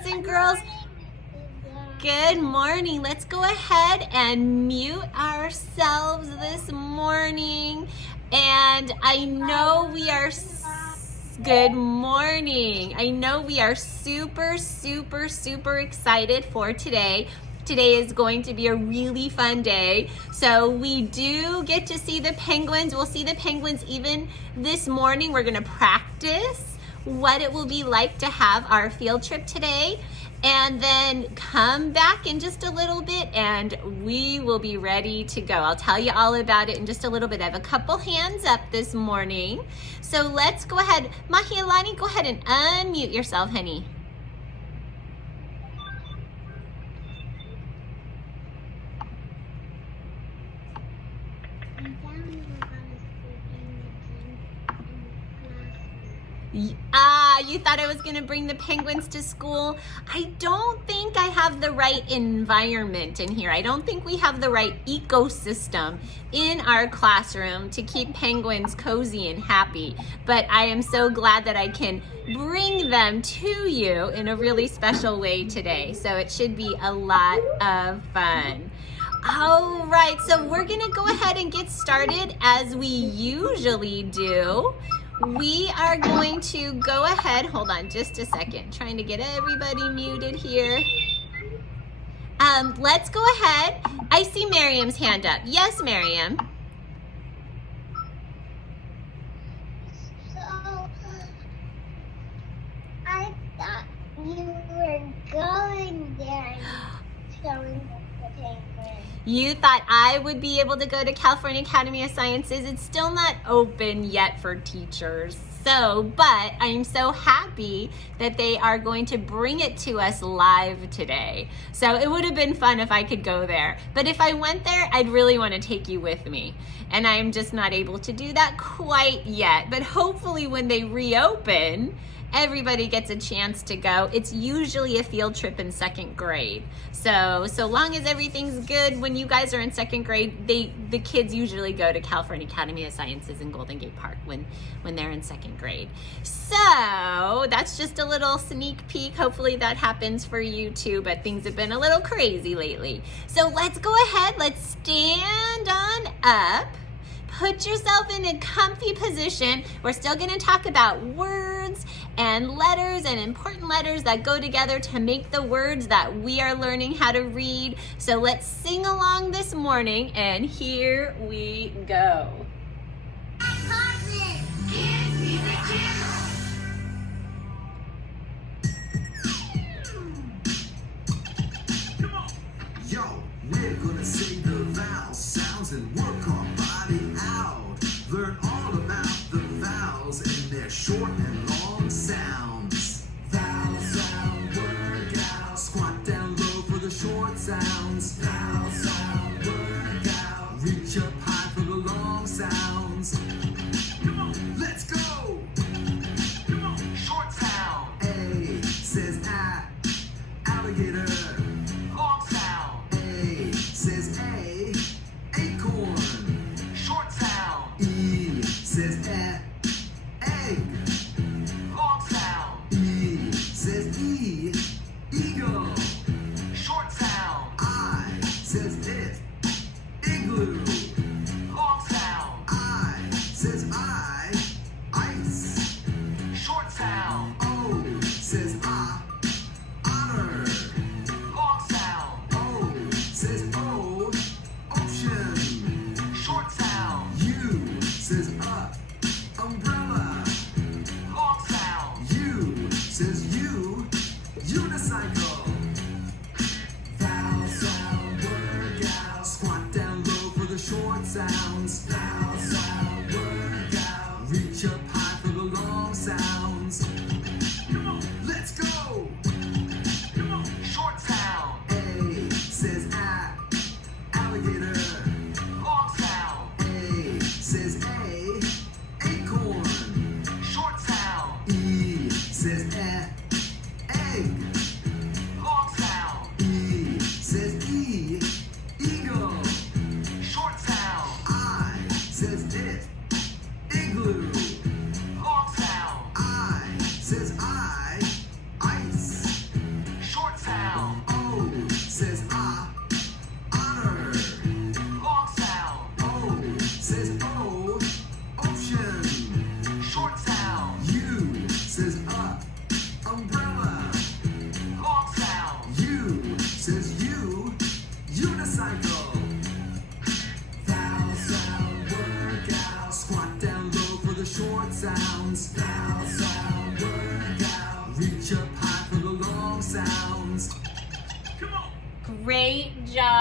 boys and girls? Good morning. Let's go ahead and mute ourselves this morning. And I know we are, good morning. I know we are super excited for today. Today is going to be a really fun day. So we do get to see the penguins. We'll see the penguins even this morning. We're gonna practice what it will be like to have our field trip today, and then come back in just a little bit and we will be ready to go. I'll tell you all about it in just a little bit. I have a couple hands up this morning. So let's go ahead. Mahialani, go ahead and unmute yourself, honey. You thought I was gonna bring the penguins to school? I don't think I have the right environment in here. I don't think we have the right ecosystem in our classroom to keep penguins cozy and happy. But I am so glad that I can bring them to you in a really special way today. So it should be a lot of fun. All right, so we're gonna go ahead and get started as we usually do. We are going to go ahead, hold on just a second, trying to get everybody muted here. Let's go ahead. I see Miriam's hand up. Yes, Miriam. So, I thought you were going there and showing the penguins. You thought I would be able to go to California Academy of Sciences. It's still not open yet for teachers. But I'm so happy that they are going to bring it to us live today. So it would have been fun if I could go there. But if I went there, I'd really want to take you with me. And I'm just not able to do that quite yet. But hopefully when they reopen, everybody gets a chance to go. It's usually a field trip in second grade. So long as everything's good, when you guys are in second grade, the kids usually go to California Academy of Sciences in Golden Gate Park when they're in second grade. So that's just a little sneak peek. Hopefully that happens for you too, but things have been a little crazy lately. So let's go ahead, let's stand on up. Put yourself in a comfy position. We're still gonna talk about words and letters and important letters that go together to make the words that we are learning how to read. So let's sing along this morning, and here we go. Yo, we're gonna sing the vowel sounds and work our body out. Learn all about the vowels and their short and long sounds. Vowel sound, word out. Squat down low for the short sounds. Vowel sound, word out. Reach up high for the long sounds. Let's go! Short sound. A says alligator. Long sound. A says acorn. Short sound. E says egg. Long sound. E says eagle. Short sound. I says igloo. Long sound. I says ice. Short sound. O says honor. Long sound. O says ocean. Short sound. U says umbrella. Long sound. U says unicycle. Vowel sound, word out. Squat down low for the short sounds. Vowel sound, word out. Reach up high for the long sounds. Let's go! Short sound. A says alligator. Long sound. A says acorn. Short sound. E says egg. Long sound. E says eagle. Short sound. I says igloo. Long sound. I says ice.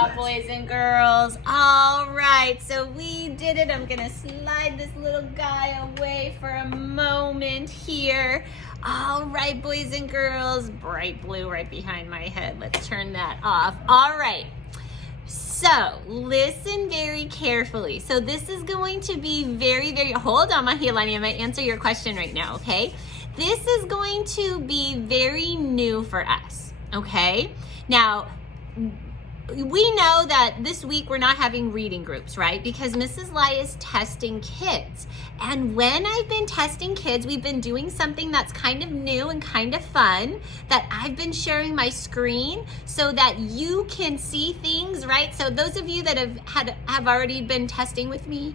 job, boys and girls. All right, so we did it. I'm gonna slide this little guy away for a moment here. All right, boys and girls. Bright blue right behind my head. Let's turn that off. All right. So listen very carefully. So this is going to be very, hold on, Mahilani, I might answer your question right now, okay? This is going to be very new for us, okay? Now, we know that this week we're not having reading groups, right? Because Mrs. Lai is testing kids. And when I've been testing kids, we've been doing something that's kind of new and kind of fun, that I've been sharing my screen so that you can see things, right? So those of you that have already been testing with me,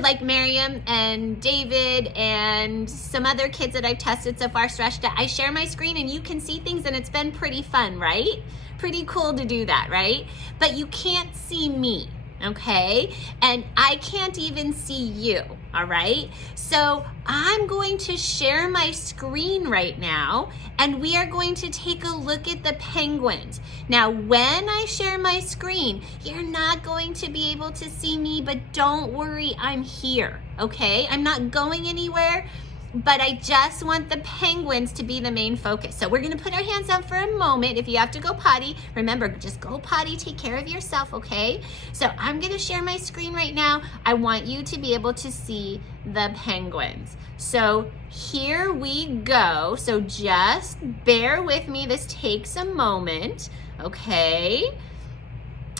like Miriam and David and some other kids that I've tested so far, Sreshta, I share my screen and you can see things and it's been pretty fun, right? Pretty cool to do that, right? But you can't see me, okay? And I can't even see you, all right? So I'm going to share my screen right now and we are going to take a look at the penguins. Now, when I share my screen, you're not going to be able to see me, but don't worry, I'm here, okay? I'm not going anywhere, but I just want the penguins to be the main focus. So we're gonna put our hands down for a moment. If you have to go potty, remember, just go potty, take care of yourself, okay? So I'm gonna share my screen right now. I want you to be able to see the penguins. So here we go. So just bear with me. This takes a moment, okay?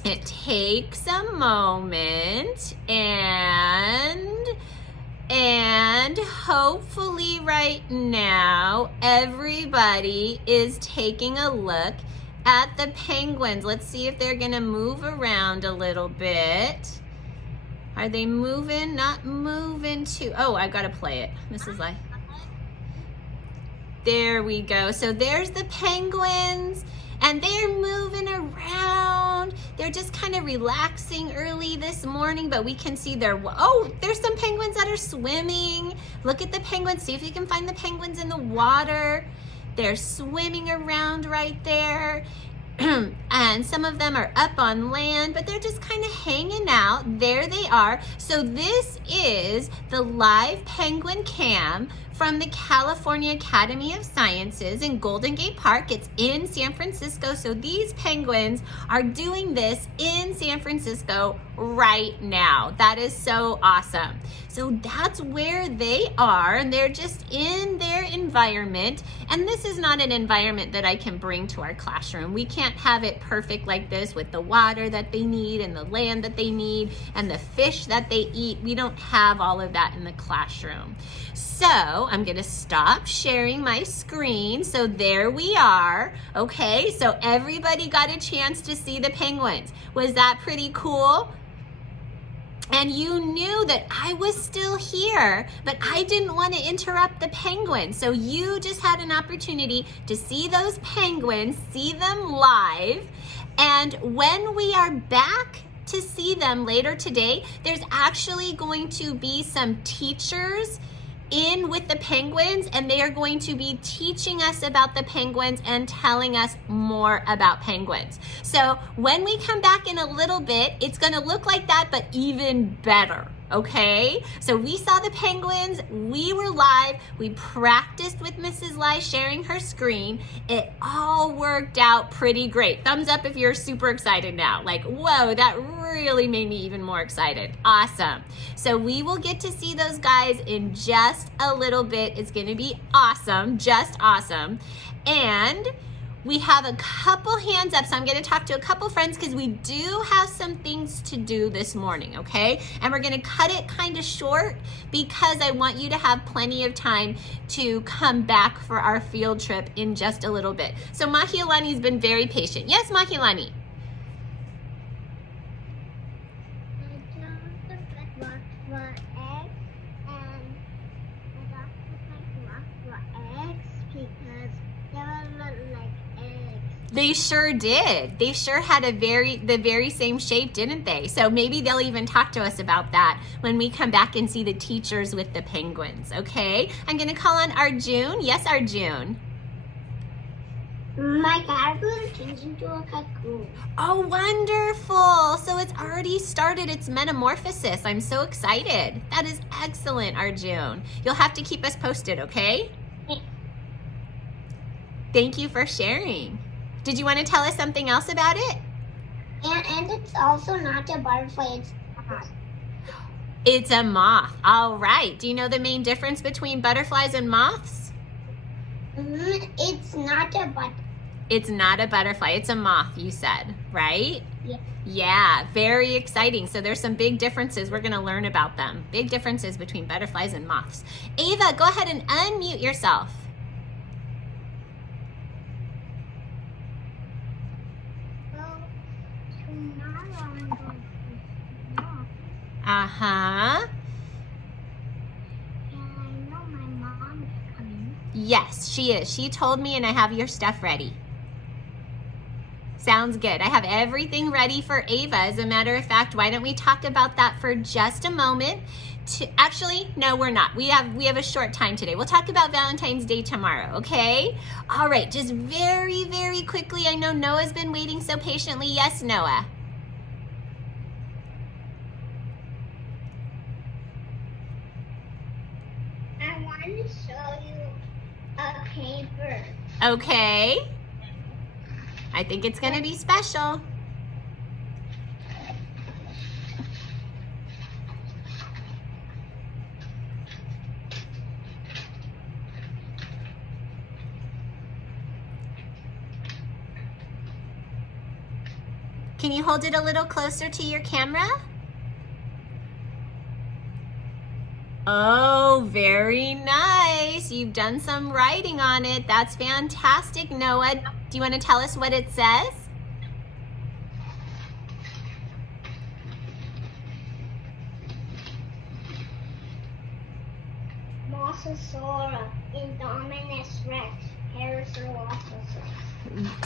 It takes a moment and hopefully right now, everybody is taking a look at the penguins. Let's see if they're gonna move around a little bit. Are they moving? Not moving too. Oh, I've gotta play it. Mrs. Lai. There we go. So there's the penguins. And they're moving around. They're just kind of relaxing early this morning, but we can see there's some penguins that are swimming. Look at the penguins. See if you can find the penguins in the water. They're swimming around right there. And some of them are up on land, but they're just kind of hanging out. There they are. So this is the live penguin cam from the California Academy of Sciences in Golden Gate Park. It's in San Francisco. So these penguins are doing this in San Francisco right now. That is so awesome. So that's where they are, and they're just in their environment. And this is not an environment that I can bring to our classroom. We can't have it perfect like this with the water that they need and the land that they need and the fish that they eat. We don't have all of that in the classroom. So I'm gonna stop sharing my screen. So there we are. Okay, so everybody got a chance to see the penguins. Was that pretty cool? And you knew that I was still here, but I didn't want to interrupt the penguins. So you just had an opportunity to see those penguins, see them live. And when we are back to see them later today, there's actually going to be some teachers in with the penguins, and they are going to be teaching us about the penguins and telling us more about penguins. So when we come back in a little bit, it's gonna look like that, but even better, okay? So we saw the penguins, we were live, we practiced with Mrs. Lai sharing her screen. It all worked out pretty great. Thumbs up if you're super excited now. Like, whoa, that really made me even more excited. Awesome. So we will get to see those guys in just a little bit. It's gonna be awesome, just awesome. And we have a couple hands up, so I'm gonna talk to a couple friends because we do have some things to do this morning, okay? And we're gonna cut it kind of short because I want you to have plenty of time to come back for our field trip in just a little bit. So Mahilani's been very patient. Yes, Mahilani? They sure did. They sure had the very same shape, didn't they? So maybe they'll even talk to us about that when we come back and see the teachers with the penguins, okay? I'm gonna call on Arjun. Yes, Arjun. My caterpillar turns into a cocoon. Oh, wonderful. So it's already started its metamorphosis. I'm so excited. That is excellent, Arjun. You'll have to keep us posted, okay? Thank you for sharing. Did you want to tell us something else about it? And it's also not a butterfly, it's a moth. It's a moth. All right. Do you know the main difference between butterflies and moths? It's not a butterfly. It's not a butterfly. It's a moth, you said, right? Yeah. Yeah, very exciting. So there's some big differences. We're going to learn about them. Big differences between butterflies and moths. Ava, go ahead and unmute yourself. Well, tomorrow I'm going to moth. Uh-huh. And I know my mom is coming. Yes, she is. She told me, and I have your stuff ready. Sounds good. I have everything ready for Ava. As a matter of fact, why don't we talk about that for just a moment? Actually, no, we're not. We have a short time today. We'll talk about Valentine's Day tomorrow, okay? All right, just very, very quickly. I know Noah's been waiting so patiently. Yes, Noah. I want to show you a paper. Okay. I think it's going to be special. Can you hold it a little closer to your camera? Oh, very nice. You've done some writing on it. That's fantastic, Noah. Do you want to tell us what it says? Mosasaura, Indominus Rex, Parasaurolophus.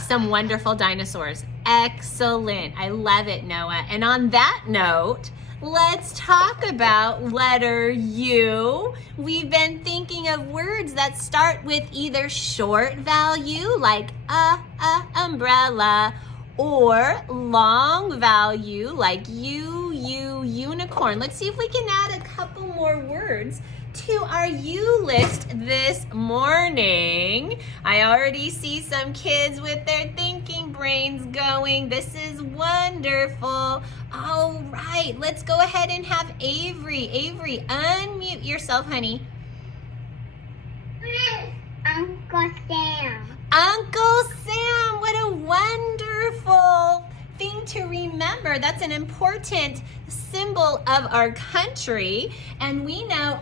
Some wonderful dinosaurs. Excellent. I love it, Noah. And on that note, let's talk about letter U. We've been thinking of words that start with either short value, like umbrella, or long value, like unicorn. Let's see if we can add a couple more words to our U list this morning. I already see some kids with their thinking brains going. This is wonderful. All right, let's go ahead and have Avery. Avery, unmute yourself, honey. Uncle Sam. Uncle Sam, what a wonderful thing to remember. That's an important symbol of our country. And we know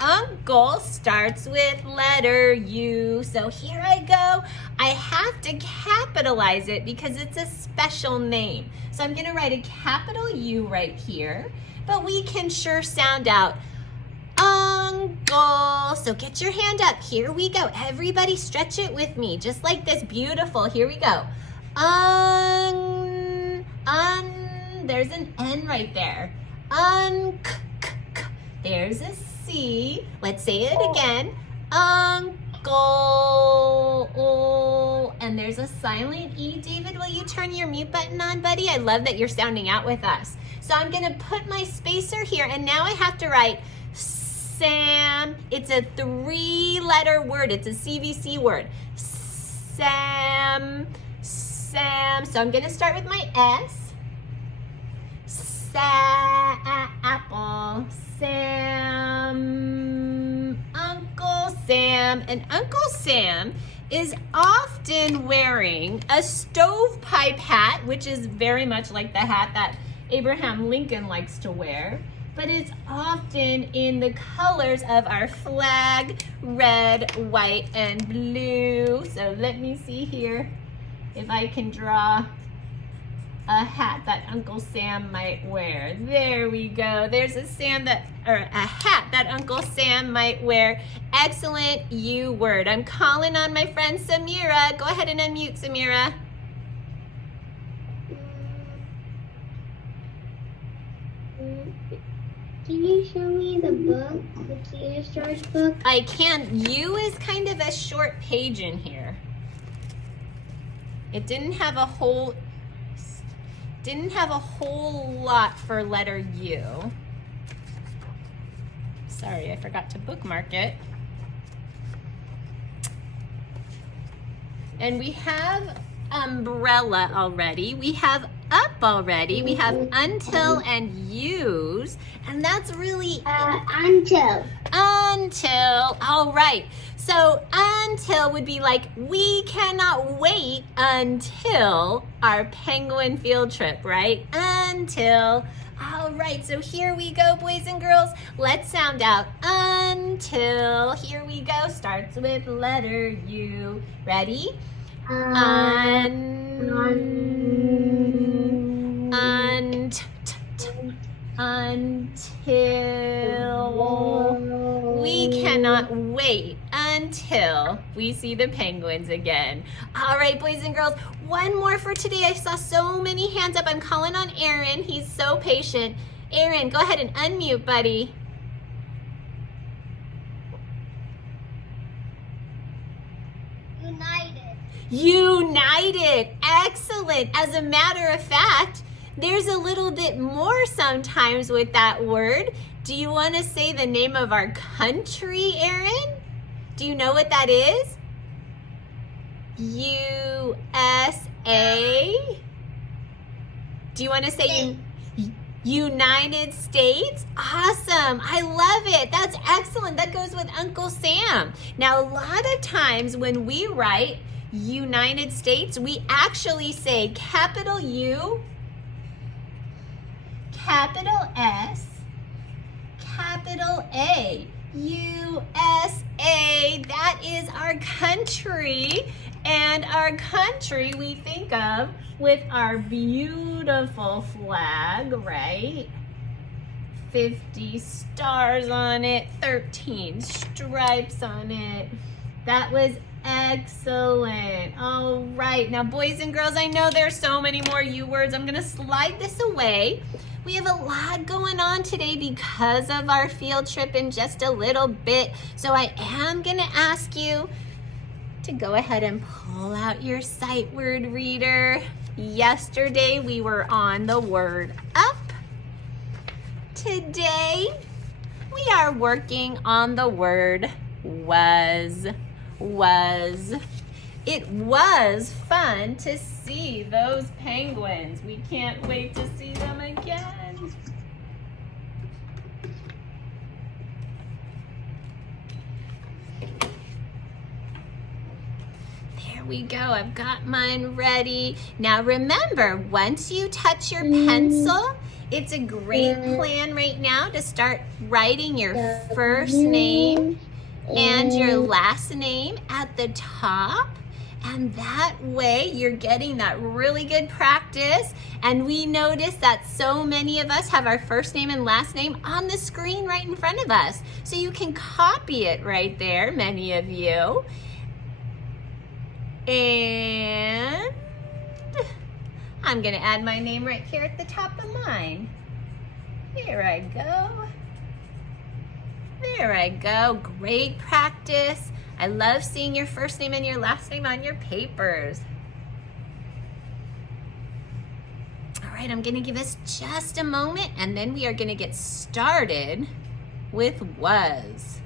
uncle starts with letter U. So here I go. I have to capitalize it because it's a special name. So I'm going to write a capital U right here. But we can sure sound out uncle. So get your hand up. Here we go. Everybody stretch it with me. Just like this. Beautiful. Here we go. There's an N right there. There's a C. Let's say it again. Uncle. And there's a silent E. David, will you turn your mute button on, buddy? I love that you're sounding out with us. So I'm going to put my spacer here, and now I have to write Sam. It's a 3-letter word. It's a CVC word. Sam. So I'm going to start with my S. Apple. Sam. Uncle Sam. And Uncle Sam is often wearing a stovepipe hat, which is very much like the hat that Abraham Lincoln likes to wear, but it's often in the colors of our flag, red, white, and blue. So let me see here if I can draw a hat that Uncle Sam might wear. There we go. There's a hat that Uncle Sam might wear. Excellent U word. I'm calling on my friend Samira. Go ahead and unmute, Samira. Can you show me the book, the Keto Stars book? I can. U is kind of a short page in here. It didn't have a whole lot for letter U. Sorry, I forgot to bookmark it. And we have umbrella already. We have up already. We have until and use. And that's really Until. until. All right. So until would be like, we cannot wait until our penguin field trip, right? Until. All right, so here we go, boys and girls. Let's sound out until. Here we go. Starts with letter U. Ready? Until. We cannot wait until we see the penguins again. All right, boys and girls, one more for today. I saw so many hands up. I'm calling on Aaron. He's so patient. Aaron, go ahead and unmute, buddy. United. Excellent. As a matter of fact, there's a little bit more sometimes with that word. Do you want to say the name of our country, Aaron? Do you know what that is? USA. Do you want to say United States? Awesome. I love it. That's excellent. That goes with Uncle Sam. Now, a lot of times when we write United States, we actually say capital U, capital S, capital A. USA. That is our country. And our country we think of with our beautiful flag, right? 50 stars on it, 13 stripes on it. That was excellent. All right, now boys and girls, I know there's so many more U words. I'm gonna slide this away. We have a lot going on today because of our field trip in just a little bit. So I am gonna ask you to go ahead and pull out your sight word reader. Yesterday we were on the word up. Today we are working on the word was. It was fun to see those penguins. We can't wait to see them again. There we go. I've got mine ready. Now remember, once you touch your pencil, it's a great plan right now to start writing your first name and your last name at the top. And that way you're getting that really good practice. And we notice that so many of us have our first name and last name on the screen right in front of us. So you can copy it right there, many of you. And I'm gonna add my name right here at the top of mine. Here I go. There I go. Great practice. I love seeing your first name and your last name on your papers. All right, I'm gonna give us just a moment and then we are gonna get started with was.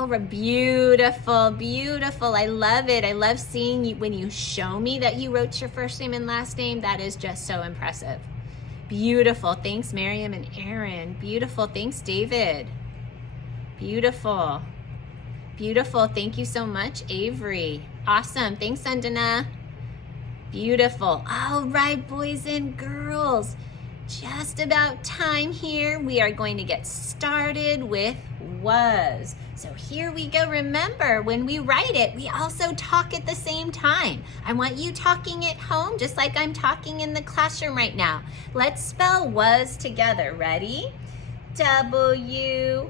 Oh, beautiful, beautiful. I love it. I love seeing you when you show me that you wrote your first name and last name. That is just so impressive. Beautiful. Thanks, Miriam and Aaron. Beautiful. Thanks, David. Beautiful. Beautiful. Thank you so much, Avery. Awesome. Thanks, Sandana. Beautiful. All right, boys and girls. Just about time here. We are going to get started with was. So here we go. Remember, when we write it, we also talk at the same time. I want you talking at home just like I'm talking in the classroom right now. Let's spell was together. Ready? W-A-S,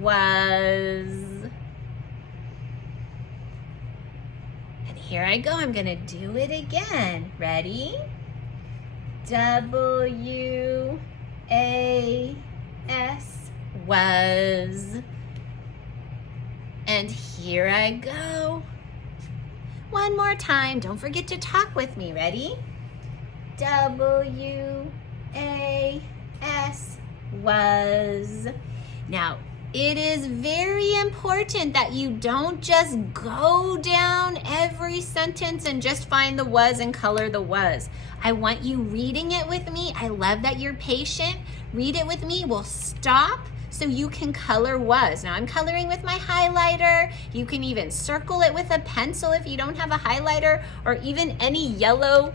was. Here I go. I'm gonna do it again. Ready? W-A-S, was. And here I go. One more time. Don't forget to talk with me. Ready? W-A-S, was. Now, it is very important that you don't just go down every sentence and just find the was and color the was. I want you reading it with me. I love that you're patient. Read it with me. We'll stop so you can color was. Now I'm coloring with my highlighter. You can even circle it with a pencil if you don't have a highlighter, or even any yellow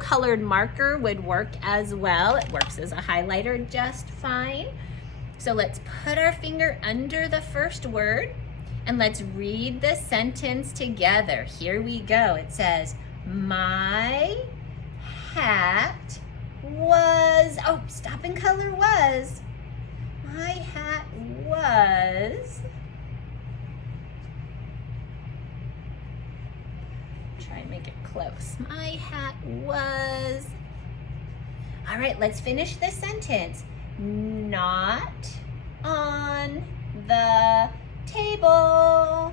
colored marker would work as well. It works as a highlighter just fine. So let's put our finger under the first word and let's read the sentence together. Here we go. It says, my hat was, oh, stop and color was. My hat was, try and make it close. My hat was, all right, let's finish this sentence. Not on the table.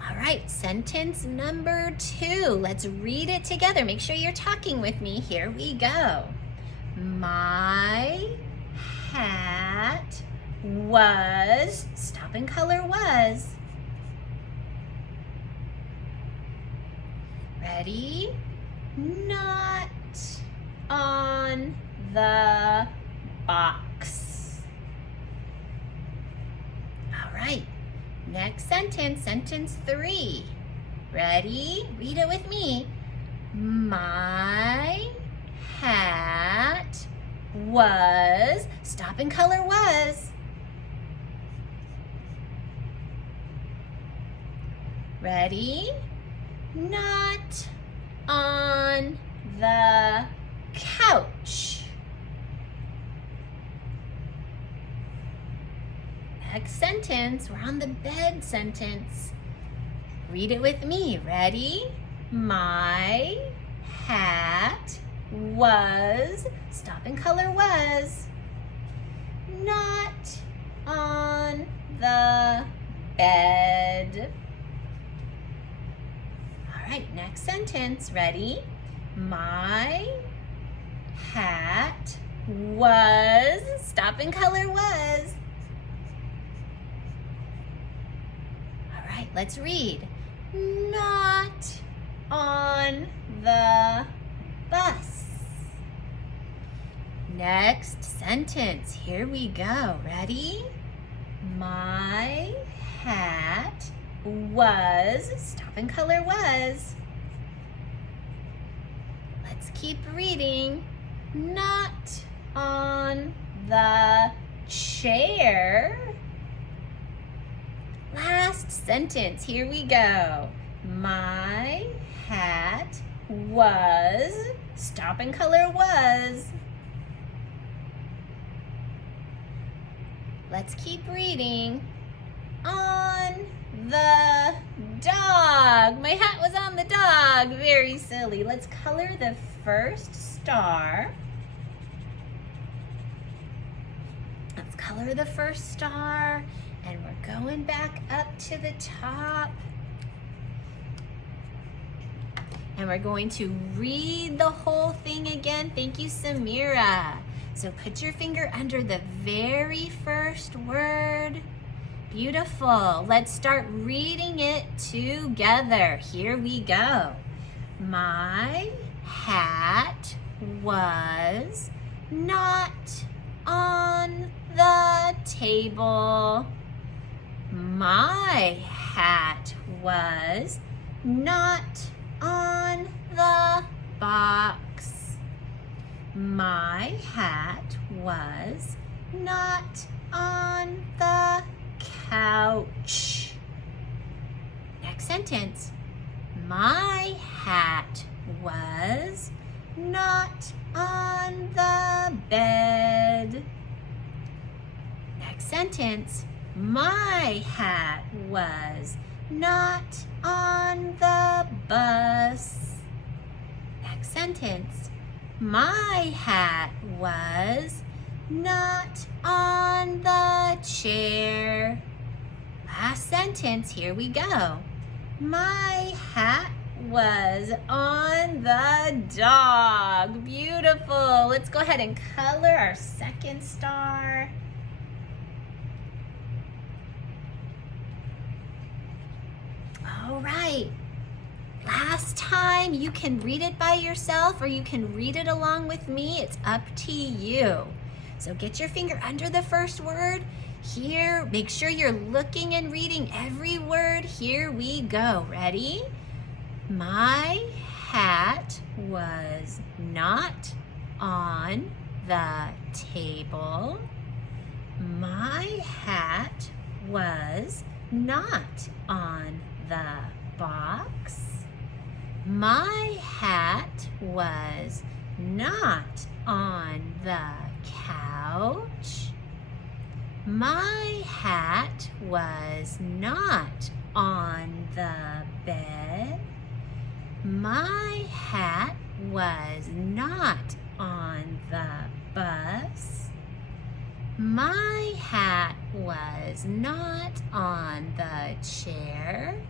All right, sentence number 2. Let's read it together. Make sure you're talking with me. Here we go. My hat was, stop and color was. Ready? Not on the box. All right, next sentence, sentence 3. Ready? Read it with me. My hat was, stop and color was. Ready? Not on the couch. Next sentence, we're on the bed sentence. Read it with me. Ready? My hat was, stop and color was, not on the bed. All right, next sentence. Ready? My hat was, stop and color was. All right, let's read. Not on the bus. Next sentence. Here we go. Ready? My hat was, stop and color was. Let's keep reading. Not on the chair. Last sentence. Here we go. My hat was, stop and color was. Let's keep reading. On the dog. My hat was on the dog. Very silly. Let's color the first star. Let's color the first star, and we're going back up to the top. And we're going to read the whole thing again. Thank you, Samira. So put your finger under the very first word. Beautiful. Let's start reading it together. Here we go. My hat was not on the table. My hat was not on the box. My hat was not on the couch. Next sentence. My hat was not on the bed. Next sentence. My hat was not on the bus. Next sentence. My hat was not on the chair. Last sentence, here we go. My hat was on the dog. Beautiful. Let's go ahead and color our second star. All right. Last time, you can read it by yourself or you can read it along with me. It's up to you. So get your finger under the first word. Here, make sure you're looking and reading every word. Here we go. Ready? My hat was not on the table. My hat was not on the box. My hat was not on the couch. My hat was not on the bed. My hat was not on the bus. My hat was not on the chair.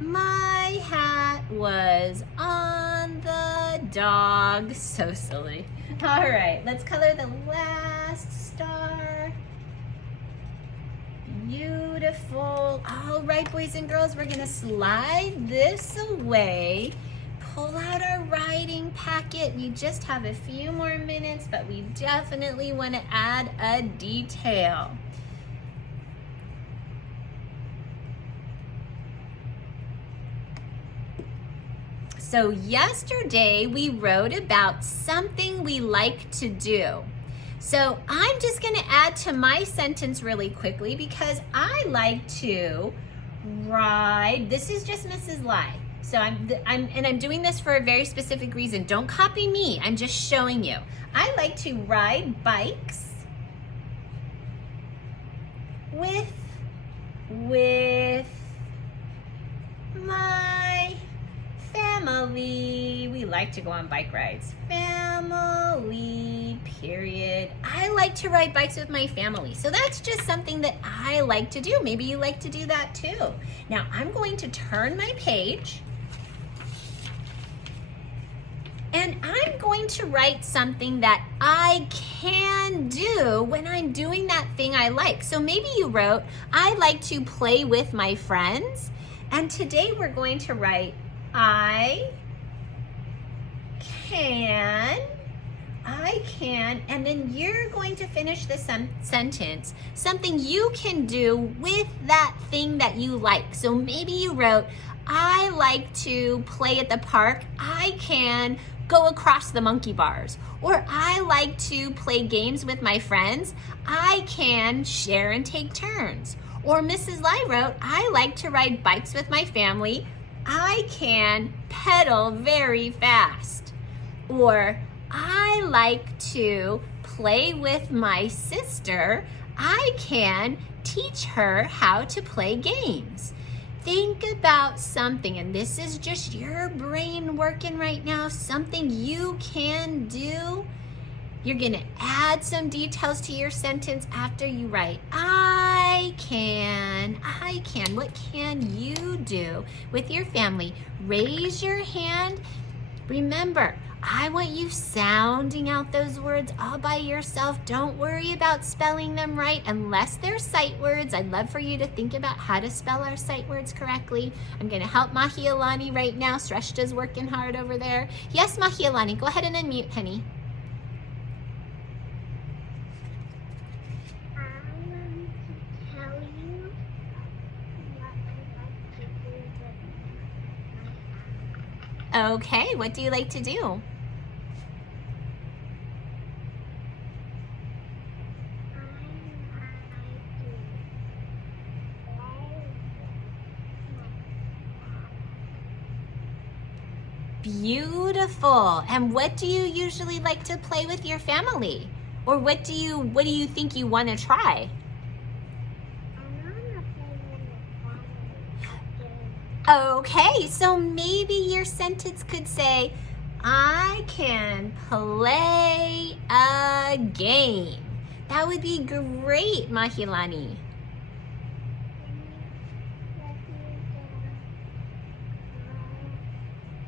My hat was on the dog. So silly. All right, let's color the last star. Beautiful. All right, boys and girls, we're gonna slide this away. Pull out our writing packet. We just have a few more minutes, but we definitely want to add a detail. So yesterday we wrote about something we like to do. So I'm just going to add to my sentence really quickly because I like to ride. This is just Mrs. Lai. So I'm doing this for a very specific reason. Don't copy me. I'm just showing you. I like to ride bikes with my family. We like to go on bike rides. Family, period. I like to ride bikes with my family. So that's just something that I like to do. Maybe you like to do that too. Now I'm going to turn my page and I'm going to write something that I can do when I'm doing that thing I like. So maybe you wrote, I like to play with my friends. And today we're going to write, I can, and then you're going to finish the sentence, something you can do with that thing that you like. So maybe you wrote, I like to play at the park. I can go across the monkey bars. Or I like to play games with my friends. I can share and take turns. Or Mrs. Lai wrote, I like to ride bikes with my family. I can pedal very fast. Or I like to play with my sister. I can teach her how to play games. Think about something, and this is just your brain working right now, something you can do. You're gonna add some details to your sentence after you write, I can. What can you do with your family? Raise your hand. Remember, I want you sounding out those words all by yourself. Don't worry about spelling them right unless they're sight words. I'd love for you to think about how to spell our sight words correctly. I'm going to help Mahialani right now. Sreshta's working hard over there. Yes, Mahialani, go ahead and unmute, honey. Okay, what do you like to do? Beautiful. And what do you usually like to play with your family? Or what do you think you want to try? Okay, so maybe your sentence could say, I can play a game. That would be great, Mahilani.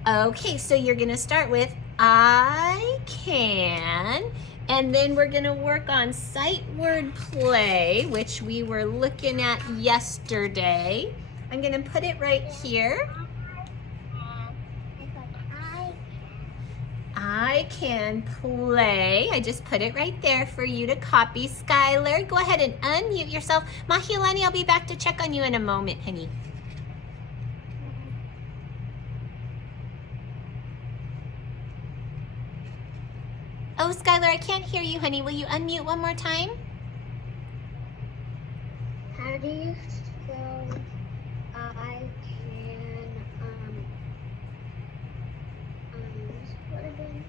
Okay, so you're gonna start with I can, and then we're gonna work on sight word play, which we were looking at yesterday. I'm gonna put it right here. I can play. I just put it right there for you to copy. Skylar, go ahead and unmute yourself. Mahilani, I'll be back to check on you in a moment, honey. Oh, Skylar, I can't hear you, honey. Will you unmute one more time? How do you spell I can, what again?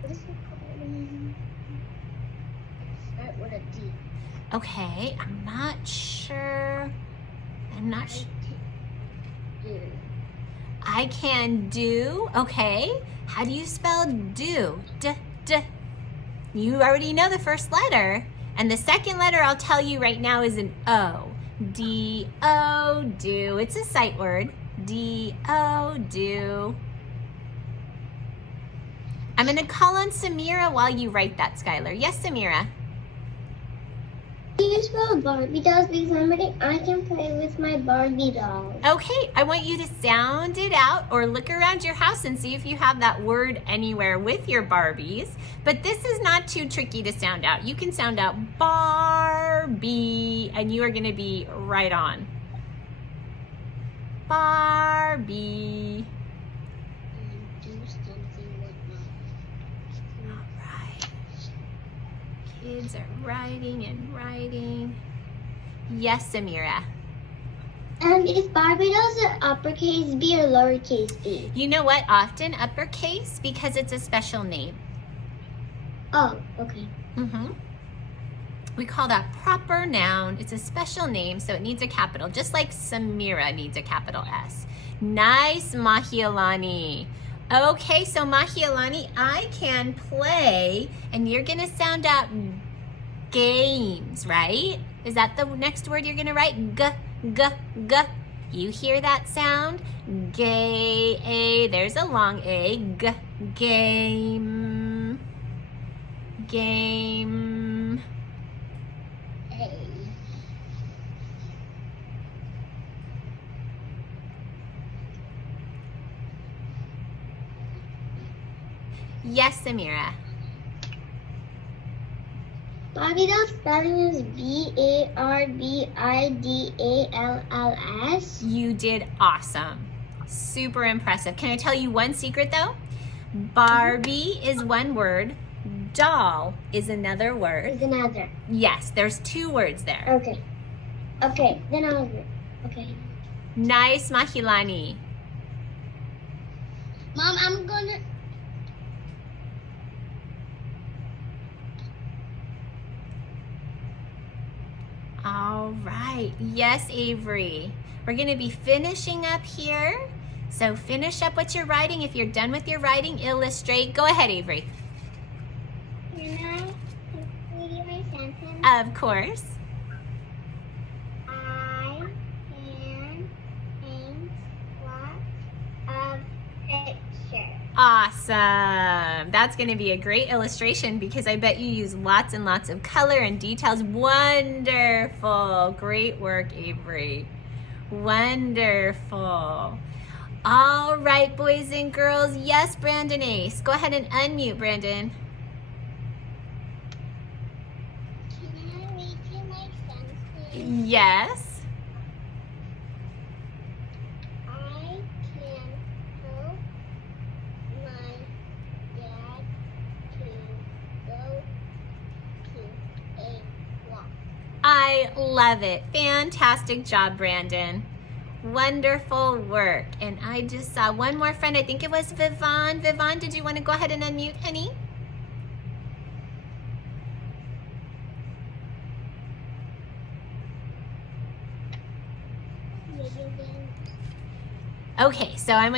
What is it called? Start with a D. Okay, I'm not sure. I can do. Okay, how do you spell do? D. You already know the first letter. And the second letter I'll tell you right now is an O. D-O, do. It's a sight word. D-O, do. I'm gonna call on Samira while you write that, Skylar. Yes, Samira? Do you spell Barbie dolls? Because I can play with my Barbie dolls. Okay, I want you to sound it out or look around your house and see if you have that word anywhere with your Barbies. But this is not too tricky to sound out. You can sound out Barbie, and you are gonna be right on. Barbie. Do something with my... All right. Kids are writing and writing. Yes, Samira. Is Barbie dolls an uppercase B or lowercase b? You know what? Often uppercase because it's a special name. Oh, okay. We call that proper noun. It's a special name, so it needs a capital, just like Samira needs a capital S. Nice, Mahilani. Okay, so Mahilani, I can play, and you're gonna sound out games, right? Is that the next word you're gonna write? G. You hear that sound? Gay. There's a long A. G. Game. Game. A. Yes, Samira. Barbie doll spelling is B-A-R-B-I-D-A-L-L-S. You did awesome. Super impressive. Can I tell you one secret though? Barbie is one word. Doll is another word. Is another. Yes, there's two words there. Okay. Okay, then I'll agree. Okay. Nice, Mahilani. Mom, I'm gonna... All right. Yes, Avery. We're going to be finishing up here. So finish up what you're writing. If you're done with your writing, illustrate. Go ahead, Avery. Can I read my sentence? Of course. I can paint lots of pictures. Awesome. That's going to be a great illustration because I bet you use lots and lots of color and details. Wonderful. Great work, Avery. Wonderful. All right, boys and girls. Yes, Brandon Ace. Go ahead and unmute, Brandon. Can I read you my sentence? Yes. I can help my dad to go to a walk. I I love it. Fantastic job, Brandon. Wonderful work. And I just saw one more friend. I think it was Vivon. Vivon, did you want to go ahead and unmute, honey? Okay, so I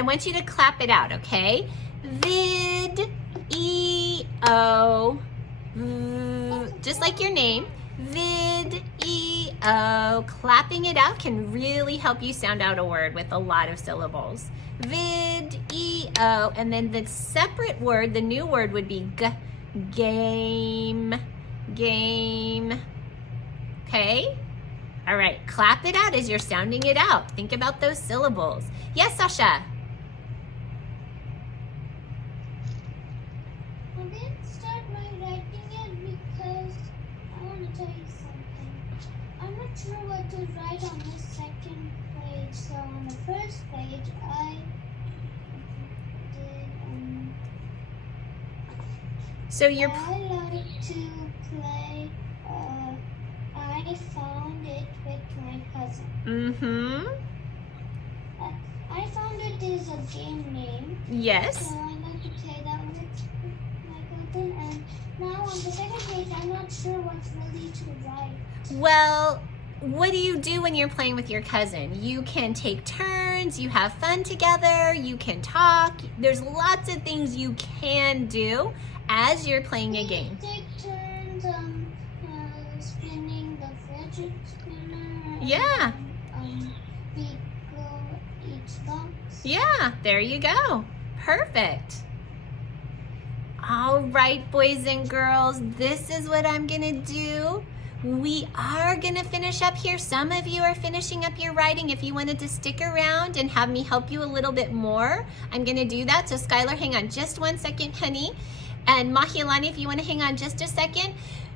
want you to clap it out, okay? Vid, E-O, just like your name. Vid, E-O. Clapping it out can really help you sound out a word with a lot of syllables. Vid, E-O. And then the separate word, the new word would be game, game. Okay? All right, clap it out as you're sounding it out. Think about those syllables. Yes, Sasha? I didn't start my writing yet because I want to tell you something. I'm not sure what to write on the second page. So on the first page, I did. So you're... I like to play. I found it with my cousin. Mm-hmm. I found it is a game name. Yes. So I like to play that with my cousin. And now on the second page, I'm not sure what really to write. Well, what do you do when you're playing with your cousin? You can take turns, you have fun together, you can talk. There's lots of things you can do as you're playing a game. Take turns spinning the fidget spinner. Yeah. We go each box. Yeah, there you go. Perfect. All right, boys and girls, this is what I'm gonna do. We are gonna finish up here. Some of you are finishing up your writing. If you wanted to stick around and have me help you a little bit more, I'm gonna do that. So Skylar, hang on just 1 second, honey. And Mahilani, if you wanna hang on just a second,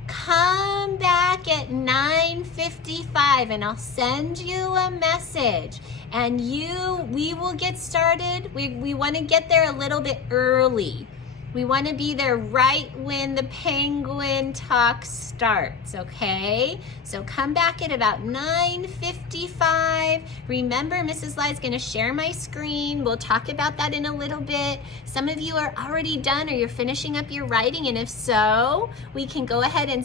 come back at 9:55 and I'll send you a message. And we will get started. We wanna get there a little bit early. We want to be there right when the penguin talk starts, okay? So come back at about 9:55. Remember, Mrs. Lai is going to share my screen. We'll talk about that in a little bit. Some of you are already done or you're finishing up your writing, and if so, we can go ahead and